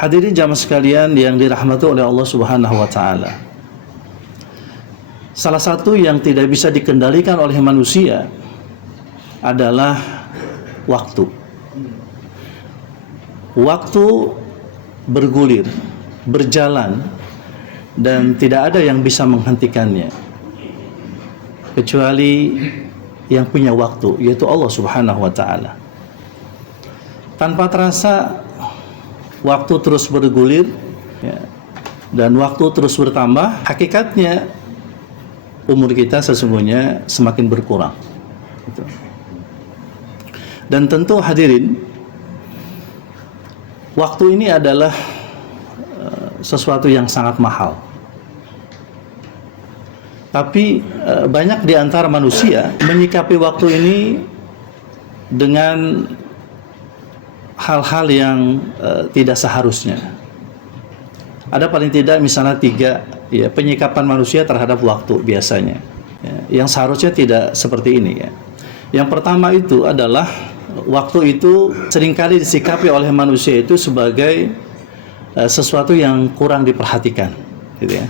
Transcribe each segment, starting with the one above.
Hadirin jamaah sekalian yang dirahmati oleh Allah Subhanahu wa taala. Salah satu yang tidak bisa dikendalikan oleh manusia adalah waktu. Waktu bergulir, berjalan, dan tidak ada yang bisa menghentikannya kecuali yang punya waktu, yaitu Allah Subhanahu wa taala. Tanpa terasa waktu terus bergulir, ya, dan waktu terus bertambah. Hakikatnya umur kita sesungguhnya semakin berkurang, gitu. Dan tentu hadirin, waktu ini adalah sesuatu yang sangat mahal. Tapi banyak di antara manusia menyikapi waktu ini dengan hal-hal yang tidak seharusnya. Ada paling tidak misalnya 3 ya, penyikapan manusia terhadap waktu biasanya, ya, yang seharusnya tidak seperti ini, ya. Yang pertama itu adalah waktu itu seringkali disikapi oleh manusia itu sebagai sesuatu yang kurang diperhatikan, gitu ya.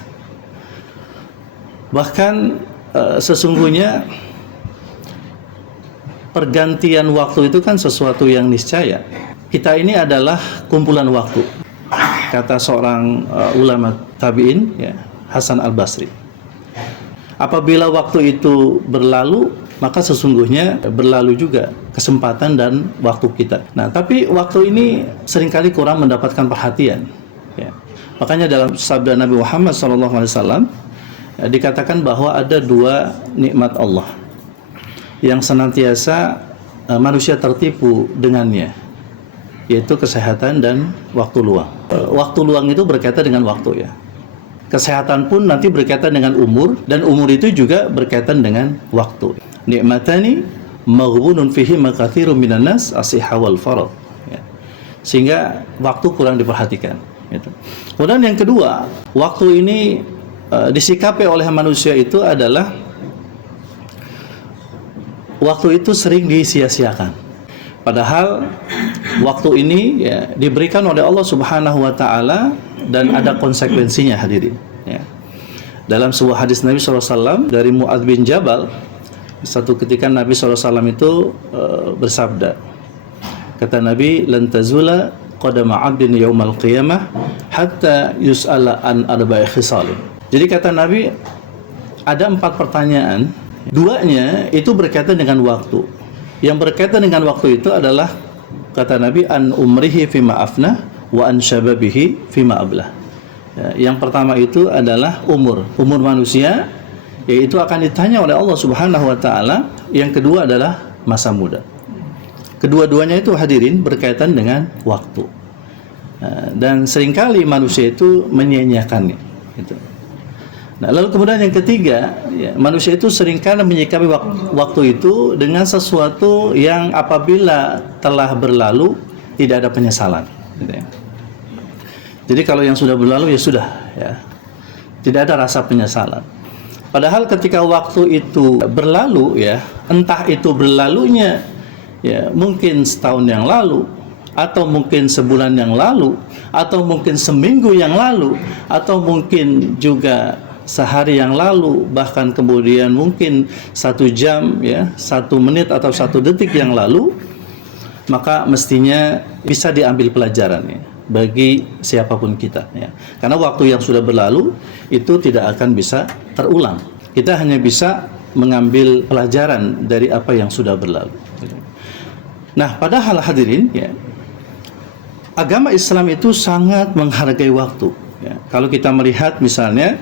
Bahkan sesungguhnya pergantian waktu itu kan sesuatu yang niscaya. Kita ini adalah kumpulan waktu, kata seorang ulama tabi'in, ya, Hasan Al-Basri. Apabila waktu itu berlalu, maka sesungguhnya berlalu juga kesempatan dan waktu kita. Nah, tapi waktu ini seringkali kurang mendapatkan perhatian, ya. Makanya dalam sabda Nabi Muhammad SAW dikatakan bahwa ada 2 nikmat Allah yang senantiasa manusia tertipu dengannya, yaitu kesehatan dan waktu luang. Waktu luang itu berkaitan dengan waktu, ya. Kesehatan pun nanti berkaitan dengan umur, dan umur itu juga berkaitan dengan waktu. Nikmatani maghbunun fihi makatsirun minan nas as-sihha wal farad, ya. Sehingga waktu kurang diperhatikan, gitu. Kemudian yang kedua, waktu ini disikapi oleh manusia itu adalah waktu itu sering disia-siakan. Padahal waktu ini, ya, diberikan oleh Allah Subhanahu wa taala dan ada konsekuensinya, hadirin, ya. Dalam sebuah hadis Nabi SAW dari Mu'adz bin Jabal, satu ketika Nabi SAW itu bersabda, kata Nabi, lan tazula qadama 'abdin yaumal qiyamah hatta yus'ala an arba'i khisalin. Jadi kata Nabi, ada 4 pertanyaan, 2-nya itu berkaitan dengan waktu. Yang berkaitan dengan waktu itu adalah, kata Nabi, an umrihi fima afna wa an syababihi fima ablah. Ya, yang pertama itu adalah umur manusia, yaitu akan ditanya oleh Allah Subhanahu wa taala. Yang kedua adalah masa muda. Kedua-duanya itu, hadirin, berkaitan dengan waktu. Dan seringkali manusia itu menyia-nyiakannya, gitu. Nah, lalu kemudian yang ketiga, ya, manusia itu seringkali menyikapi waktu itu dengan sesuatu yang apabila telah berlalu tidak ada penyesalan, gitu ya. Jadi kalau yang sudah berlalu, ya sudah, ya, tidak ada rasa penyesalan. Padahal ketika waktu itu berlalu, ya, entah itu berlalunya, ya, mungkin setahun yang lalu, atau mungkin sebulan yang lalu, atau mungkin seminggu yang lalu, atau mungkin juga sehari yang lalu, bahkan kemudian mungkin 1 jam, ya, 1 menit atau 1 detik yang lalu, maka mestinya bisa diambil pelajarannya bagi siapapun kita, ya. Karena waktu yang sudah berlalu itu tidak akan bisa terulang. Kita hanya bisa mengambil pelajaran dari apa yang sudah berlalu. Nah, padahal hadirin, ya, agama Islam itu sangat menghargai waktu, ya. Kalau kita melihat misalnya,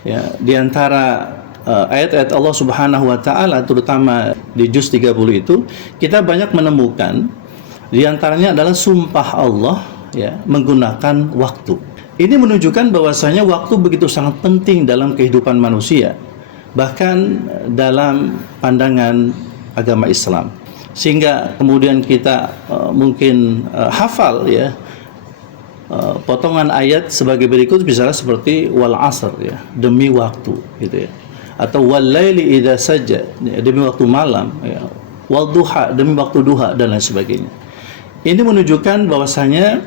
ya, di antara ayat-ayat Allah Subhanahu wa taala, terutama di juz 30 itu, kita banyak menemukan di antaranya adalah sumpah Allah, ya, menggunakan waktu. Ini menunjukkan bahwasanya waktu begitu sangat penting dalam kehidupan manusia, bahkan dalam pandangan agama Islam. Sehingga kemudian kita mungkin hafal, ya, potongan ayat sebagai berikut, misalnya seperti wal asr, ya, demi waktu, gitu ya, atau wal laili idza saja, ya, demi waktu malam, ya, wal duha, demi waktu duha, dan lain sebagainya. Ini menunjukkan bahwasanya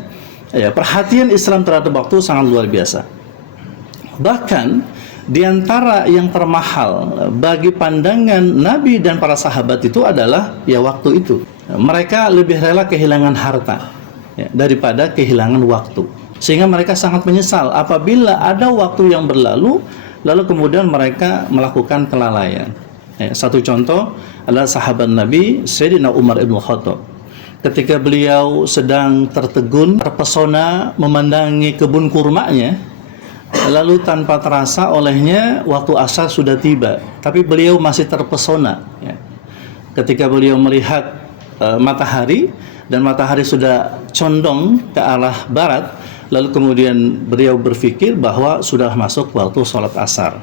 Ya, perhatian Islam terhadap waktu sangat luar biasa. Bahkan di antara yang termahal bagi pandangan Nabi dan para sahabat itu adalah ya waktu itu. Mereka lebih rela kehilangan harta ya, daripada kehilangan waktu. Sehingga mereka sangat menyesal apabila ada waktu yang berlalu lalu kemudian mereka melakukan kelalaian. Ya, satu contoh adalah sahabat Nabi Sayyidina Umar ibn Khattab. Ketika beliau sedang tertegun, terpesona memandangi kebun kurmanya, lalu tanpa terasa olehnya waktu asar sudah tiba, tapi beliau masih terpesona. Ya. Ketika beliau melihat matahari dan matahari sudah condong ke arah barat, lalu kemudian beliau berpikir bahwa sudah masuk waktu sholat asar.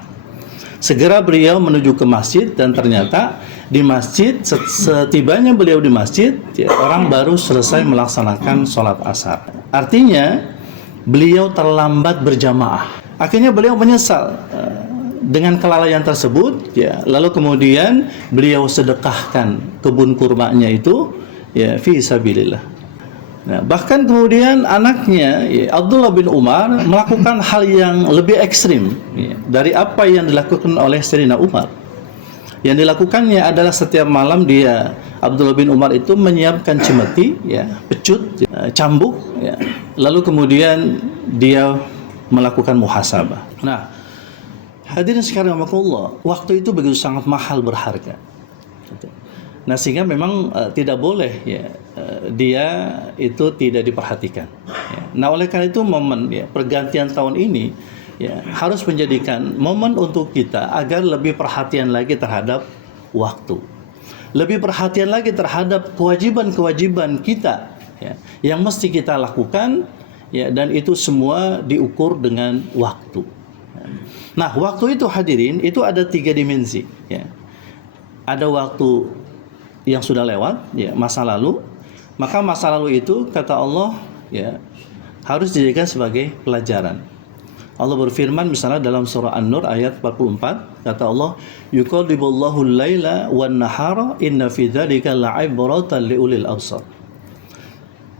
Segera beliau menuju ke masjid dan ternyata di masjid setibanya beliau di masjid ya, orang baru selesai melaksanakan sholat asar. Artinya beliau terlambat berjamaah. Akhirnya beliau menyesal dengan kelalaian tersebut ya, lalu kemudian beliau sedekahkan kebun kurmanya itu ya fi sabilillah. Nah, bahkan kemudian anaknya ya, Abdullah bin Umar melakukan hal yang lebih ekstrim ya, dari apa yang dilakukan oleh Sayyidina Umar. Yang dilakukannya adalah setiap malam dia Abdullah bin Umar itu menyiapkan cemeti ya, pecut, ya, cambuk ya, lalu kemudian dia melakukan muhasabah. Nah, hadirin sekalian rahimakumullah, waktu itu begitu sangat mahal, berharga. Nah, sehingga memang tidak boleh ya dia itu tidak diperhatikan. Ya. Nah, oleh karena itu momen ya pergantian tahun ini ya harus menjadikan momen untuk kita agar lebih perhatian lagi terhadap waktu. Lebih perhatian lagi terhadap kewajiban-kewajiban kita ya yang mesti kita lakukan ya, dan itu semua diukur dengan waktu. Nah, waktu itu hadirin itu ada 3 dimensi ya. Ada waktu yang sudah lewat ya, masa lalu. Maka masa lalu itu kata Allah ya harus dijadikan sebagai pelajaran. Allah berfirman misalnya dalam surah An-Nur ayat 44, kata Allah, yuqallibullahu al-laila wan-nahara inna fi dzalika la'ibratan liulil absar.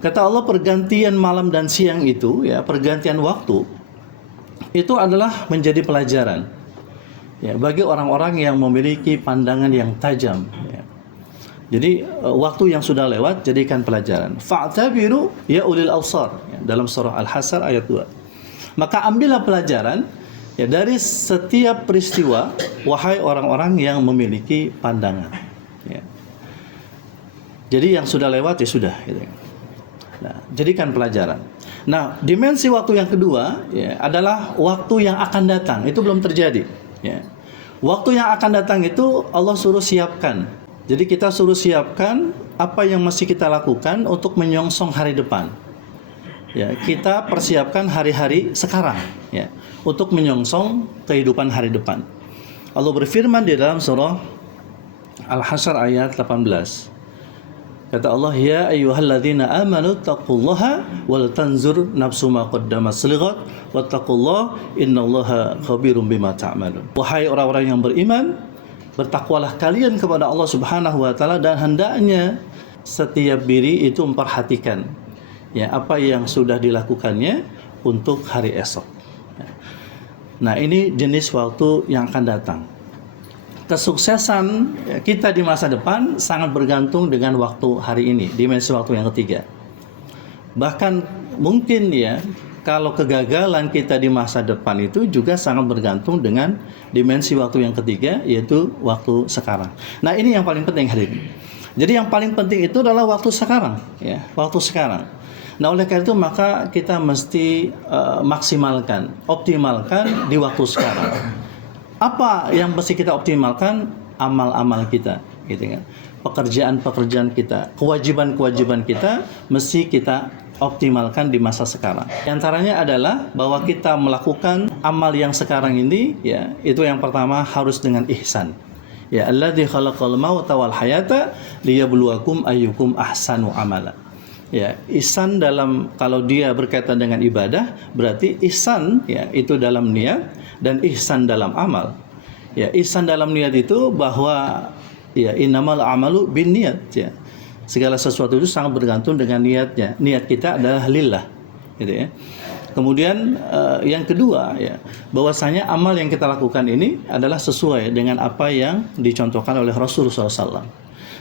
Kata Allah, pergantian malam dan siang itu ya, pergantian waktu itu adalah menjadi pelajaran ya bagi orang-orang yang memiliki pandangan yang tajam ya. Jadi waktu yang sudah lewat jadikan pelajaran. Fa'tabiru ya ulil absar ya, dalam surah Al-Hasr ayat 2. Maka ambillah pelajaran ya dari setiap peristiwa wahai orang-orang yang memiliki pandangan ya. Jadi yang sudah lewat ya sudah gitu. Nah, jadikan pelajaran. Nah, dimensi waktu yang kedua ya adalah waktu yang akan datang. Itu belum terjadi ya. Waktu yang akan datang itu Allah suruh siapkan. Jadi kita suruh siapkan apa yang mesti kita lakukan untuk menyongsong hari depan. Ya, kita persiapkan hari-hari sekarang ya untuk menyongsong kehidupan hari depan. Allah berfirman di dalam surah Al-Hasr ayat 18. Kata Allah, ya ayyuhalladzina amanu taqullaha wal tanzur nafsu ma qaddamat lighat wattaqullaha innallaha khabirum bima ta'malun. Wahai orang-orang yang beriman, bertakwalah kalian kepada Allah Subhanahu wa taala dan hendaknya setiap diri itu memperhatikan ya apa yang sudah dilakukannya untuk hari esok. Nah, ini jenis waktu yang akan datang. Kesuksesan kita di masa depan sangat bergantung dengan waktu hari ini, dimensi waktu yang ketiga. Bahkan mungkin ya kalau kegagalan kita di masa depan itu juga sangat bergantung dengan dimensi waktu yang ketiga, yaitu waktu sekarang. Nah, ini yang paling penting hari ini. Jadi yang paling penting itu adalah waktu sekarang, ya, waktu sekarang. Nah, oleh karena itu maka kita mesti maksimalkan, optimalkan di waktu sekarang. Apa yang mesti kita optimalkan? Amal-amal kita, gitu kan. Pekerjaan-pekerjaan kita, kewajiban-kewajiban kita mesti kita optimalkan di masa sekarang. Di antaranya adalah bahwa kita melakukan amal yang sekarang ini ya, itu yang pertama harus dengan ihsan. Ya, alladzi khalaqal mauta wal hayata liyabluwakum ayyukum ahsanu amala. Ya, ihsan dalam kalau dia berkaitan dengan ibadah, berarti ihsan ya itu dalam niat dan ihsan dalam amal. Ya, ihsan dalam niat itu bahwa ya innamal amalu binniyat ya. Segala sesuatu itu sangat bergantung dengan niatnya. Niat kita adalah lillah. gitu ya. Kemudian yang kedua ya, bahwasanya amal yang kita lakukan ini adalah sesuai dengan apa yang dicontohkan oleh Rasulullah SAW.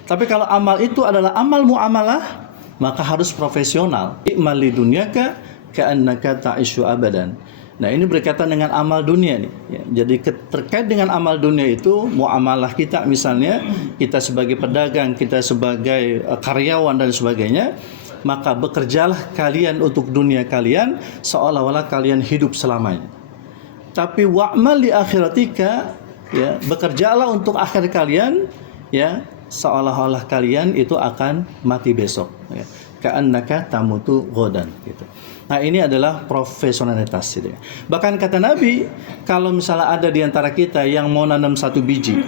Tapi kalau amal itu adalah amal muamalah, maka harus profesional. I'mal li dunyaka ka'annaka ta'ishu abadan. Nah, ini berkaitan dengan amal dunia nih. Ya, jadi terkait dengan amal dunia itu, muamalah kita misalnya, kita sebagai pedagang, kita sebagai karyawan dan sebagainya, maka bekerjalah kalian untuk dunia kalian seolah-olah kalian hidup selamanya. Tapi wa'mal li akhiratika, ya, bekerjalah untuk akhir kalian, ya, seolah-olah kalian itu akan mati besok, ya. Ka'annaka tamutu ghadan, gitu. Nah, ini adalah profesionalitas gitu ya. Bahkan kata Nabi, kalau misalnya ada di antara kita yang mau nanam 1 biji,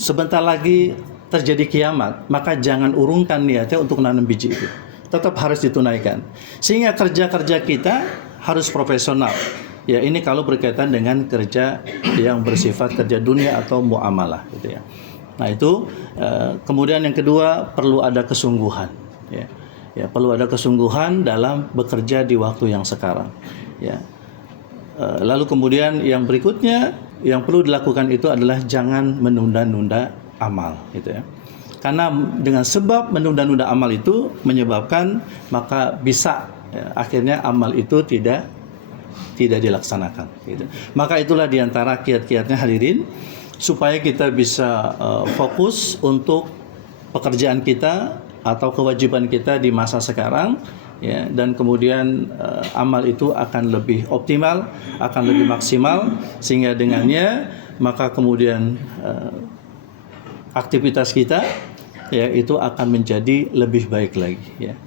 sebentar lagi terjadi kiamat, maka jangan urungkan niatnya untuk nanam biji itu. Tetap harus ditunaikan. Sehingga kerja-kerja kita harus profesional. Ya, ini kalau berkaitan dengan kerja yang bersifat kerja dunia atau muamalah gitu ya. Nah, itu kemudian yang kedua, perlu ada kesungguhan, ya. Ya, perlu ada kesungguhan dalam bekerja di waktu yang sekarang, ya. Lalu kemudian yang berikutnya yang perlu dilakukan itu adalah jangan menunda-nunda amal, gitu ya. Karena dengan sebab menunda-nunda amal itu menyebabkan maka bisa, ya, akhirnya amal itu tidak dilaksanakan, gitu. Maka itulah diantara kiat-kiatnya hadirin supaya kita bisa fokus untuk pekerjaan kita atau kewajiban kita di masa sekarang, ya, dan kemudian amal itu akan lebih optimal, akan lebih maksimal, sehingga dengannya maka kemudian aktivitas kita, ya, itu akan menjadi lebih baik lagi, ya.